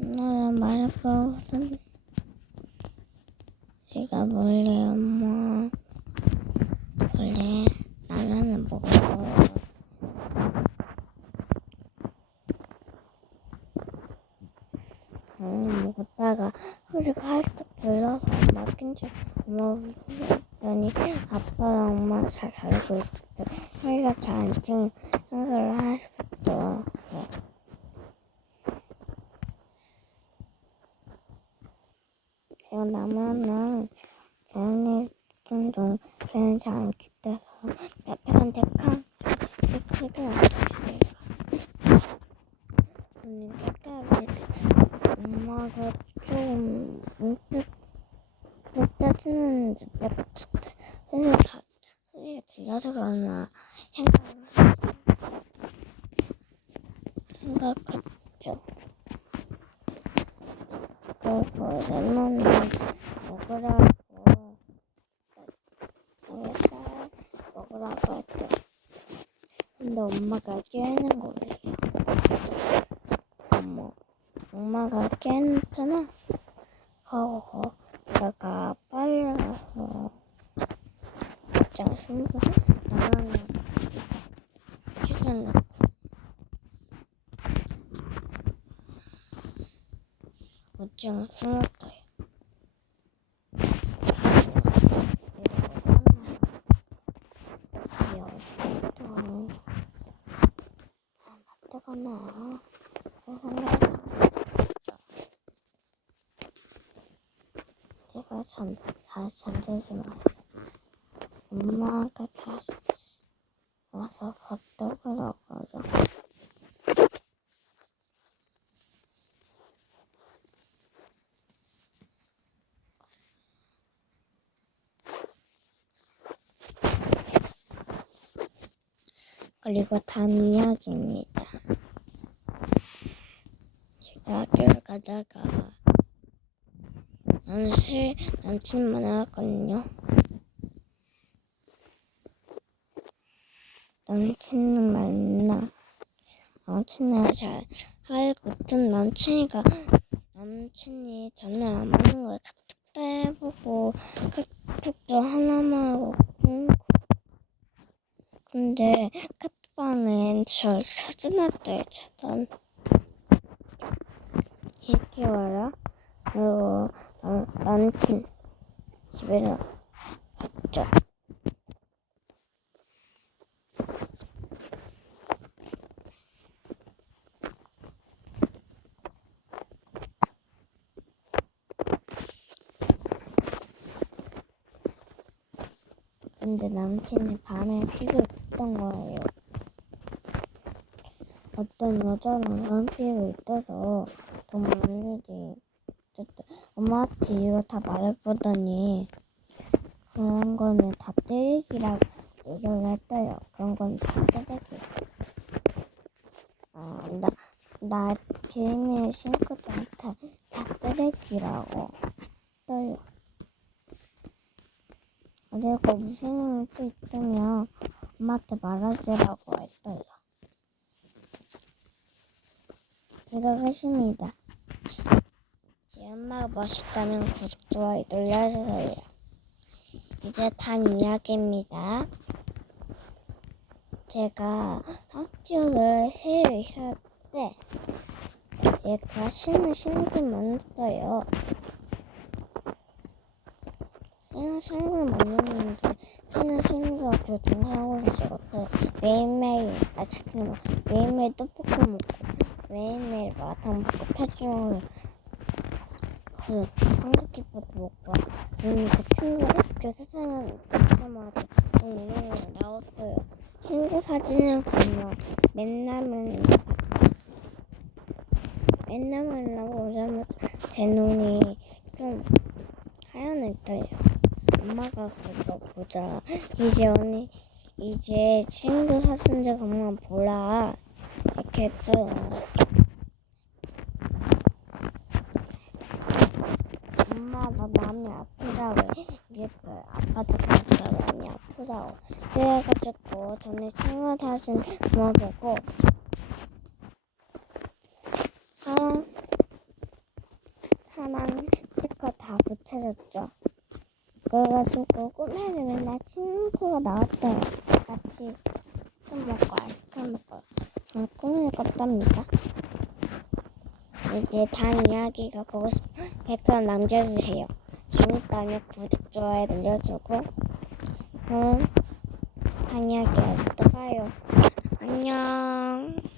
나 말고 선. 제가 몰래 엄마 원래 나는 먹어. 먹었다가 소리가 살짝 들려서 엄마 낀줄 엄마 불렀더니 아빠랑 엄마 잘 살고 있었대. 소리가 잘안 들리면 청소를 하셨더라고 이거 나면은 괜히 좀좀 괜히 잘안 기대서 약간 데크게 안되지 언니 데크하게 엄마가 좀 문득 못 때가 있었대 그래서 들려서 그러나. 생각을 생각했죠 그리고 lemmon을 먹으라고 여기다 먹으라고 했죠. 근데 엄마가 깨는 거예요. 어머, 엄마가 깨놨잖아. 그거 내가 빨려서 입장 숨고 나가는 시선 옷장 숨었어요. 마트가나 제가 잠 다시 잠들지 마세요. 엄마가 다시 와서 밥 먹으라고 그리고 다음 이야기입니다. 제가 학교를 가다가 남실 남친 만나왔거든요. 남친을 만나 남친을 잘 알고 있던 남친이가 남친이 전화 안 받는 걸 카톡도 해보고 카톡도 하나만 하고 끊고 근데 카톡 방에 저 사진을 떠있던 이렇게 와라 그리고 남, 남친 집에는 갔죠 근데 남친이 밤에 피고 있던 거예요. 어떤 여자랑 피고 있어서 너무 일일이 어쨌든 엄마한테 이거 다 말해보더니 그런 거는 다 때리기라고 얘기를 했어요. 그런 건 다 때리기. 아, 나, 나 비밀 친구들한테 다 때리기라고 떠요. 그리고 무슨 일이 또 있으면 엄마한테 말해주라고 했어요. 했습니다. 제 엄마가 멋있다면 구독, 좋아요 눌러주세요. 이제 다음 이야기입니다. 제가 학교를 새로 있을 때 얘가 신을 신고 만났어요. 신을 신고 만났는데 신을 신고 그 등하고서 제가 매일매일 아침에 매일매일 떡볶이 먹고 매일매일 마라탕 먹고 팥죽을 그 삼각김밥도 먹고 음, 그 친구가 그 세상을 듣자마자 눈이 나왔어요. 친구 사진을 보면 맨날 맨날 맨날 보자마자 제 눈이 좀 하얀했어요. 엄마가 그거 보자. 이제 언니 이제 친구 사진들 그만 보라. 이렇게 했어요. 엄마가 마음이 아프다고 얘기했어요. 아빠도 진짜 마음이 아프다고. 그래가지고 전에 친구 사진 그만 보고 아 편한 스티커 다 붙여줬죠. 그래가지고 꿈에는 맨날 친구가 나왔대요. 같이 술 먹고 아이스크림 먹고 음, 꿈을 꿨답니다. 이제 단 이야기가 보고 싶으면 댓글 남겨주세요. 재밌다면 구독, 좋아요 눌러주고 그럼 단 이야기에서 또 봐요. 안녕.